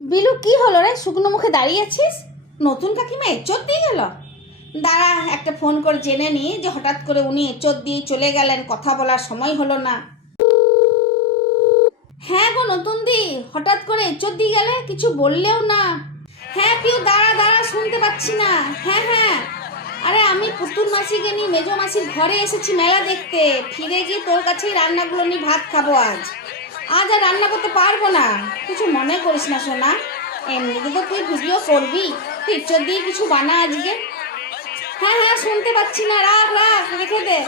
বিলু কি হলো রে, শুকনো মুখে দাঁড়িয়ে আছিস? নতুন কাকিমা এঁচোড় দিয়ে গেল? দাঁড়া একটা ফোন করে জেনে নি যে হঠাৎ করে উনি এঁচোড় দিয়ে চলে গেলেন, কথা বলার সময় হলো না। হ্যাঁ গো নতুন দি, হঠাৎ করে এঁচোড় দিয়ে গেলে, কিছু বললেও না। হ্যাঁ পিউ দাঁড়া দাঁড়া, শুনতে পাচ্ছি না। হ্যাঁ হ্যাঁ, আরে আমি পুতুল মাসিকে নিয়ে মেজো মাসির ঘরে এসেছি মেলা দেখতে। ফিরে গিয়ে তোর কাছেই রান্নাগুলো নিয়ে ভাত খাবো আজ। আজ আর রান্না করতে পারবো না, কিছু মনে করিস না সোনা। এমনিতে তো তুই ভিডিও করবি, তুই ইচ্ছর দিয়ে কিছু বানা আজকে। হ্যাঁ হ্যাঁ শুনতে পাচ্ছি না, রাখ রাখ রেখে দে।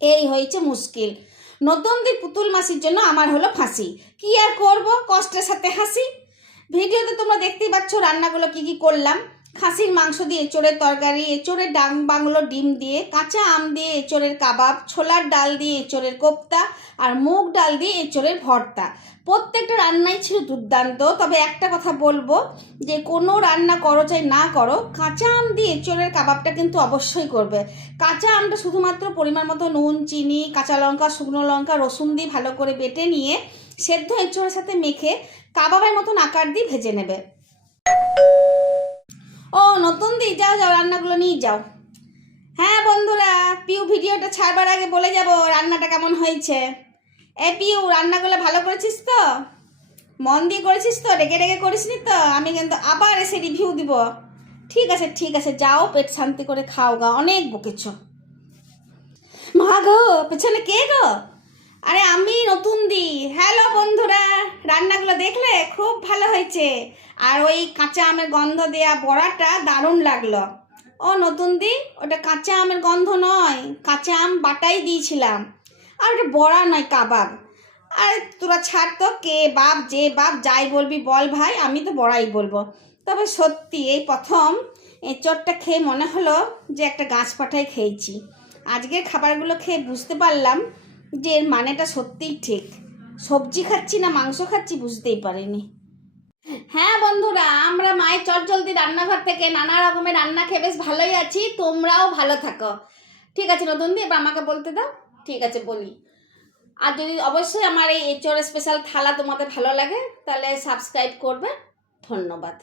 এই হয়েছে মুশকিল, নতুন দি পুতুল মাসির জন্য আমার হলো ফাঁসি। কি আর করব, কষ্টের সাথে হাসি। ভিডিওতে তোমরা দেখতেই পাচ্ছ রান্নাগুলো কি কি করলাম। খাসির মাংস দিয়ে এঁচোড়ের তরকারি, এঁচোড়ের ডাং বাংলো ডিম দিয়ে, কাঁচা আম দিয়ে এঁচোড়ের কাবাব, ছোলার ডাল দিয়ে এঁচোড়ের কোপ্তা, আর মুগ ডাল দিয়ে এঁচোড়ের ভর্তা। প্রত্যেকটা রান্নাই ছিল দুর্দান্ত। তবে একটা কথা বলবো, যে কোনো রান্না করো চাই না করো, কাঁচা আম দিয়ে এঁচোড়ের কাবাবটা কিন্তু অবশ্যই করবে। কাঁচা আমটা শুধুমাত্র পরিমাণ মতো নুন, চিনি, কাঁচা লঙ্কা, শুকনো লঙ্কা, রসুন দিয়ে ভালো করে বেটে নিয়ে সেদ্ধ এঁচোড়ের সাথে মেখে কাবাবের মতন আকার দিয়ে ভেজে নেবে। ও নতুন দি, যাও যাও রান্নাগুলো নিয়ে যাও। হ্যাঁ বন্ধুরা, পিউ ভিডিওটা ছাড়বার আগে বলে যাব রান্নাটা কেমন হয়েছে। এ পিউ, রান্নাগুলো ভালো করেছিস তো? মন দিয়ে করেছিস তো? রেগে রেগে করিসনি তো? আমি কিন্তু আবার এসে রিভিউ দিব। ঠিক আছে ঠিক আছে, যাও পেট শান্তি করে খাও গা, অনেক বকেছ। মা গো, পেছনে কে গো? আরে আমি নতুন দি। হ্যালো বন্ধুরা, রান্নাগুলো দেখলে খুব ভালো হয়েছে। আর ওই কাঁচা আমের গন্ধ দেয়া বড়াটা দারুণ লাগলো। ও নতুন দি, ওটা কাঁচা আমের গন্ধ নয়, কাঁচা আম বাটাই দিয়েছিলাম। আর ওটা বড়া নয়, কাবাব। আর তোরা ছাড় তো, কে বাপ যে বাপ যাই বলবি বল ভাই, আমি তো বড়াই বলবো। তবে সত্যি এই প্রথম এঁচোড়টা খেয়ে মনে হলো যে একটা গাছ পাঠায় খেয়েছি। আজকের খাবারগুলো খেয়ে বুঝতে পারলাম যে এর মানেটা সত্যিই ঠিক। সবজি খাচ্ছি না মাংস খাচ্ছি বুঝতেই পারিনি। হ্যাঁ বন্ধুরা, আমরা মায়ের চটজলদি রান্নাঘর থেকে নানা রকমের রান্না খেয়ে বেশ ভালোই আছি। তোমরাও ভালো থাকো। ঠিক আছে নতুন দি, এবার আমাকে বলতে দাও। ঠিক আছে বলি। আর যদি অবশ্যই আমার এই এঁচোড়ের স্পেশাল থালা তোমাদের ভালো লাগে, তাহলে সাবস্ক্রাইব করবে। ধন্যবাদ।